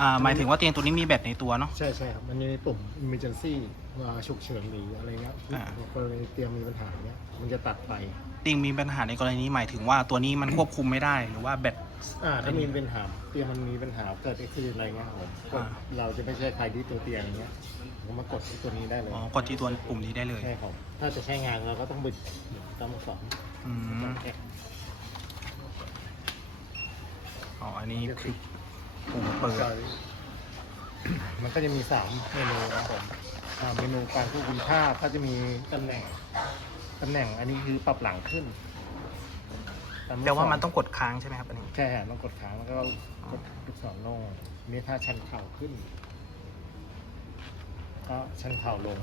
อ่าหมายถึงว่าเตียงตัวนี้มีแบตในตัวเนาะ ใช่ใช่ครับ มันมีปุ่ม emergency ว่าฉุกเฉินหรืออะไรเงี้ยอ่า กรณีเตียงมีปัญหาเนี้ยมันจะตัดไฟเตียงมีปัญหาในกรณีนี้หมายถึงว่าตัวนี้มันควบคุมไม่ได้หรือว่าแบต อ่าถ้ามีปัญหาเตียงมันมีปัญหาเกิดอุบิเหตุอะไรเงี้ยครับผมกดอ่า เราจะไม่ใช่ใครที่ตัวเตียงเงี้ยผมมากดที่ตัวนี้ได้เลยอ๋อกดที่ตัวปุ่มนี้ได้เลยใช่ครับถ้าจะใช้งานเราก็ต้องบิดต้องสอนอืมแค่อ๋ออันนี้คือ ปุ่มเปิดมันก็จะมีสามเมนูนะครับผมอ่าเมนูการควบคุมท่าก็จะมีตำแหน่งตำแหน่งอันนี้คือปรับหลังขึ้นแปลว่ามันต้องกดค้างใช่ไหมครับอันนี้ใช่ฮะต้องกดค้างแล้วก็กดลูกศรลงนี่ถ้าชันเข่าขึ้นก็ชันเข่าลง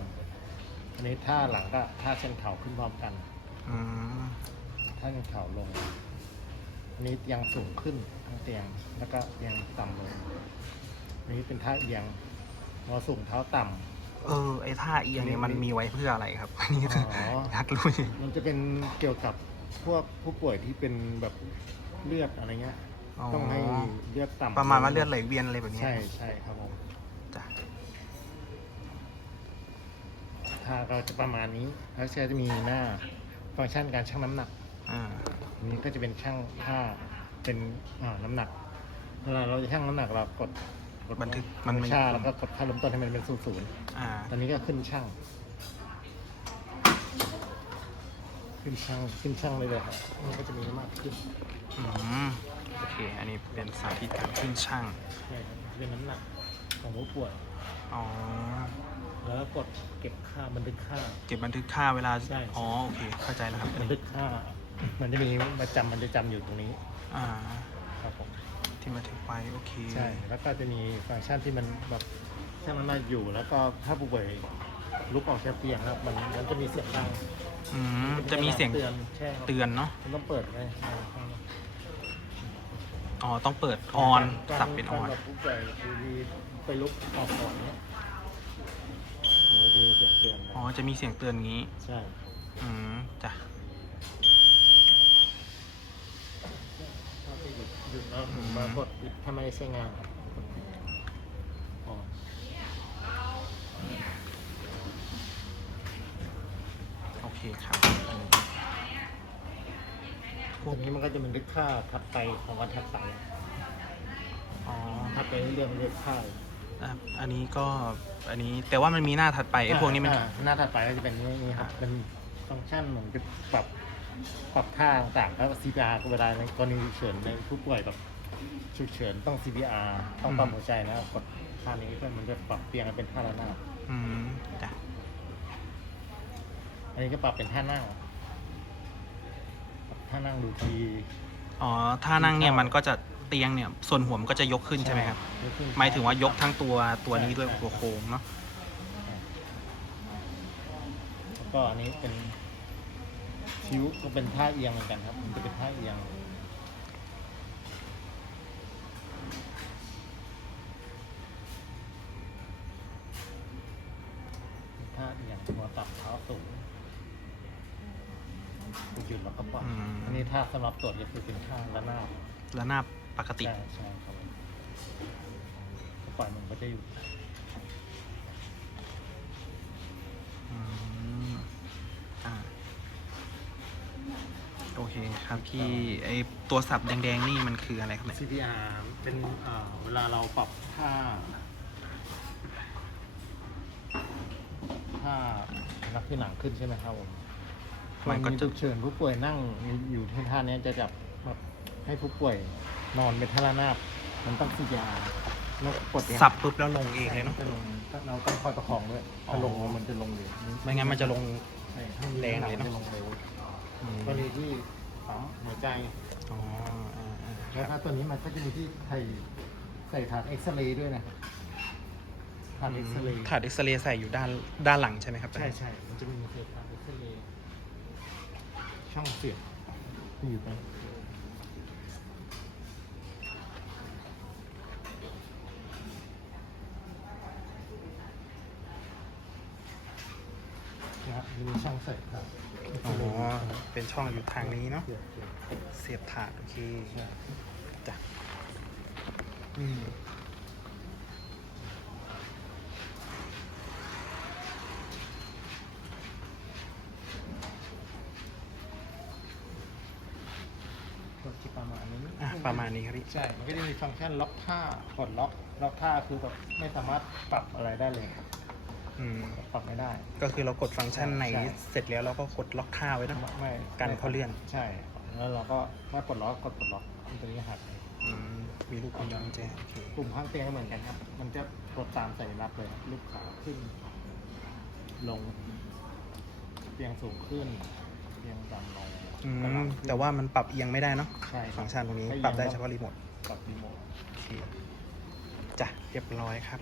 อันนี้ท่าหลังก็ท่าชันเข่าขึ้นพร้อมกันอืมท่าชันเข่าลงอั นนี้เตียงสูงขึ้นทั้งเตียงแล้วก็เตียงต่ำลงอันนี้เป็นท่าเอียงงอสูงเท้าต่ำ เออไอ้ท่าเอียงเนี่ยมันมีไว้เพื่ออะไรครับอันนี้อ๋อ อยากรู้จริงมันจะเป็นเกี่ยวกับพวกผู้ป่วยที่เป็นแบบเลือดอะไรเงี้ย ต้องให้เลือดต่ำประมาณว่าเลือดไหลเวียนอะไรแบบนี้ใช่ใช่ครับผมจ้ะถ้าเราจะประมาณนี้ แล้วจะมีหน้าฟังก์ชันการชั่งน้ำหนัก อ่าอันนี้ก็จะเป็นช่างค่าเป็นอ่าน้ำหนักเวลาเราจะชั่งน้ำหนักเรากดกดบันทึกมันไม่ ชาแล้วก็กดค่าเริ่มต้นให้มันเป็นศูนย์ศูนย์อ่า ตอนนี้ก็ขึ้นช่าง ขึ้นช่างขึ้นช่างเลยเลยครับมันก็จะมีน้ำหนักขึ้นอืม โอเค อันนี้เป็นสาธิตการขึ้นช่าง ใช่ครับเป็นน้ำหนักของผู้ป่วย อ๋อ แล้วก็กดเก็บค่าบันทึกค่า เก็บบันทึกค่าเวลา ใช่ อ๋อ โอเค เข้าใจแล้วครับอันบันนี้ ทึกค่า มันจะมีประจำมันจะจำอยู่ตรงนี้อ่า ครับผมที่บันทึกไว้โอเคใช่แล้วก็จะมีฟังก์ชันที่มันแบบช่างน้ำหนักอยู่แล้วก็ถ้าผู้ป่วยลุกออกจากเตียงครับมันมันจะมีเสียงดังอืมจะมีเสียงเตือนใช่ครับเตือนเนาะมันต้องเปิดไว้อ๋อต้องเปิดออนสับเป็นออนการแบบผู้ป่วยอยู่ดีไปลุกออกก่อนเนี้ยมันก็จะมีเสียงเตือนอ๋อจะมีเสียงเตือนงี้ ใช่ อืมจ้ะ ถ้าไปหยุดหยุดแล้วผมมากดปิดถ้าไม่ได้ใช้งานครับกดอ๋อโอเคครับอันนี้พวกนี้มันก็จะเป็นลึกค่าถัดไปของวันถัดไปอ๋อถัดไปเรื่อยๆมันเรียกค่าอะอันนี้ก็อันนี้แต่ว่ามันมีหน้าถัดไปไอ้พวกนี้มันอ่าหน้าถัดไปก็จะเป็นนี่ครับอ่าเป็นฟังก์ชันเหมือนกับปรับ ปรับค่าต่างๆแล้ว CPR ก็เวลาในกรณีฉุกเฉินในผู้ป่วยแบบฉุกเฉินต้อง CPR ต้องปั๊มหัวใจนะครับกดท่านี้เพื่อมันจะปรับเตียงให้เป็นท่าระนาบอืมจ้ะอันนี้ก็ปรับเป็นท่านั่งปรับท่านั่งดูที อ๋อถ้านั่งเนี่ยมันก็จะเตียงเนี่ย ส่วนหัวมันก็จะยกขึ้นใช่ไหมครับยกขึ้นหมายถึงว่ายกทั้งตัวตัวนี้ด้วยตัวโค้งเนาะ แล้วก็อันนี้เป็น คิ้วก็เป็นท่าเอียงเหมือนกันครับ มันจะเป็นท่าเอียง ท่าเอียงหัวตับเท้าสูงหยุดแล้วก็ปล่อยอืม อันนี้ท่าสำหรับตรวจก็คือเป็นท่าระนาบแล้วหน้าปกติ ใช่ใช่ครับผมก็ปล่อยมันก็จะอยู่ เคครับพี่ไอตัวสับแดงๆนี่มันคืออะไรครับเนี่ย CPR เป็นเอ่อเวลาเราปรับท่าท่านักขึ้นหนังขึ้นใช่ไหมครับผมมันก็มีจะ ฉุกเฉินผู้ป่วยนั่งอยู่ที่ท่าเนี้ยจะจับแบบให้ผู้ป่วยนอนเป็นท่าระนาบมันต้อง CPR แล้วกดเนี่ยสับปุ๊บแล้วลงเองเลยเนาะ จะลงเราต้องคอยประคองด้วยถ้าลงมันจะลงเร็วไม่งั้นมันจะลง ใช่ถ้ามีแรงเลยเนอะจะลงเร็วอืมกรณีที่ ปั๊มหัวใจอ๋ออ่าอ่าคแล้วรับถ้าตัวนี้มันก็จะมีที่ใส่ใส่ถาดเอ็กซเรย์ด้วยนะครับถาดเอ็กซเรย์ถาดเอ็กซเรย์ใส่อยู่ด้านด้านหลังใช่ไหมครับใช่ใช่มันจะมีเศษถาดเอ็กซเรย์ช่องเสียบที่อยู่ตรงนะครับมีช่องใส่ถาดเอ็กซอ๋อ เป็นช่องอยู่ทางนี้เนาะเสียบถาดโอเคจ้ะอืมประมาณนี้ประมาณนี้ครับพี่ใช่ มันก็จะมีฟังก์ชันล็อกผ้าปดล็อก ล็อกผ้าคือแบบไม่สามารถปรับอะไรได้เลยครับ อืมปรับไม่ได้ ก็คือเรากดฟังก์ชันไหนใช่ เสร็จแล้วเราก็กดล็อกท่าไว้เนอะไม่กันเขาเลื่อนใช่ แล้วเราก็เมื่อกดล็อกกดกดล็อกมันตัวนี้หักเลยอืมมีลูกกุญแจโอเคปุ่มข้างเตียงก็เหมือนกันครับ มันจะกดตามสัญลักษณ์เลยลูกขาขึ้น ลง เตียงสูงขึ้น เตียงต่ำลงอืกระหมล่ำขึ้นแต่ว่ามันปรับเอียงไม่ได้เนาะใช่ครับฟังก์ชันตรงนี้ให้เอียงปรับได้เฉพาะรีโมทปรับรีโมท โอเคจ้ะเรียบร้อยครับ